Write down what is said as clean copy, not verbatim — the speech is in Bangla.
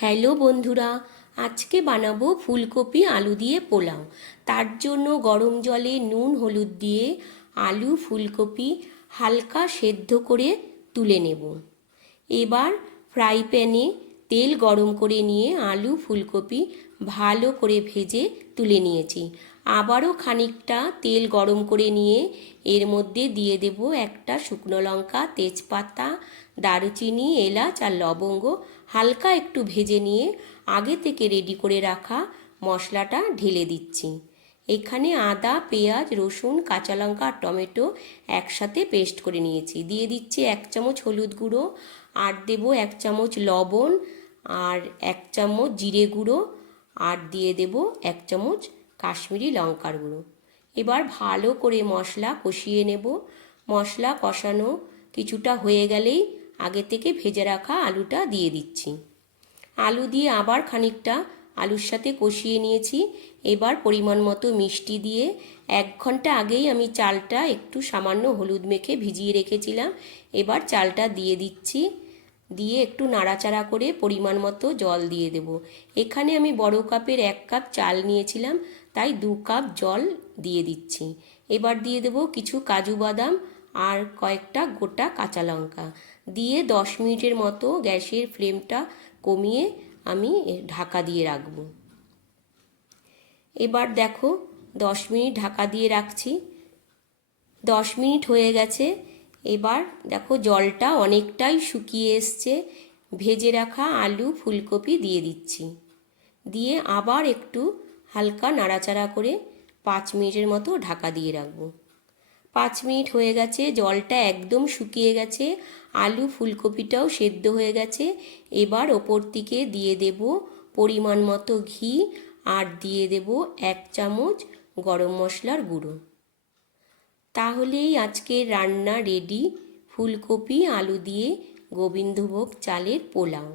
হ্যালো বন্ধুরা, আজকে বানাবো ফুলকপি আলু দিয়ে পোলাও। তার জন্য গরম জলে নুন হলুদ দিয়ে আলু ফুলকপি হালকা সেদ্ধ করে তুলে নেব। এবার ফ্রাই প্যানে তেল গরম করে নিয়ে আলু ফুলকপি ভালো করে ভেজে তুলে নিয়েছি। আবারও খানিকটা তেল গরম করে নিয়ে এর মধ্যে দিয়ে দেব একটা শুকনো লঙ্কা, তেজপাতা, দারুচিনি, এলাচ আর লবঙ্গ হালকা একটু ভেজে নিয়ে আগে থেকে রেডি করে রাখা মশলাটা ঢেলে দিচ্ছি। এখানে আদা, পেঁয়াজ, রসুন, কাঁচা লঙ্কা আর টমেটো একসাথে পেস্ট করে নিয়েছি। দিয়ে দিচ্ছি 1 চামচ হলুদ গুঁড়ো, আর দেব 1 চামচ লবণ, আর 1 চামচ জিরে গুঁড়ো, আর দিয়ে দেব 1 চামচ কাশ্মীরি লঙ্কার গুঁড়ো। এবার ভালো করে মশলা কষিয়ে নেব। মশলা কষানো কিছুটা হয়ে গেলেই আগে থেকে ভেজে রাখা আলুটা দিয়ে দিচ্ছি। আলু দিয়ে আবার খানিকটা আলুর সাথে কষিয়ে নিয়েছি। এবার পরিমাণ মতো মিষ্টি দিয়ে 1 ঘন্টা আগেই আমি চালটা একটু সামান্য হলুদ মেখে ভিজিয়ে রেখেছিলাম। এবার চালটা দিয়ে দিচ্ছি, দিয়ে একটু নাড়াচাড়া করে পরিমাণ মতো জল দিয়ে দেব। এখানে আমি বড় কাপের 1 কাপ চাল নিয়েছিলাম, তাই 2 কাপ জল দিয়ে দিচ্ছি। এবার দিয়ে দেব কিছু কাজু বাদাম আর কয়েকটা গোটা কাঁচা লঙ্কা দিয়ে 10 মিনিটের মতো গ্যাসের ফ্লেমটা কমিয়ে আমি ঢাকা দিয়ে রাখব। এবার দেখো 10 মিনিট ঢাকা দিয়ে রাখছি। 10 মিনিট হয়ে গেছে। এবার দেখো জলটা অনেকটাই শুকিয়ে এসছে। ভেজে রাখা আলু ফুলকপি দিয়ে দিচ্ছি, দিয়ে আবার একটু হালকা নাড়াচাড়া করে 5 মিনিটের মতো ঢাকা দিয়ে রাখবো। 5 মিনিট হয়ে গেছে, জলটা একদম শুকিয়ে গেছে, আলু ফুলকপিটাও সেদ্ধ হয়ে গেছে। এবার ওপর থেকে দিয়ে দেব পরিমাণ মতো ঘি, আর দিয়ে দেব 1 চামচ গরম মশলার গুঁড়ো। তাহলেই আজকের রান্না রেডি, ফুলকপি আলু দিয়ে গোবিন্দভোগ চালের পোলাও।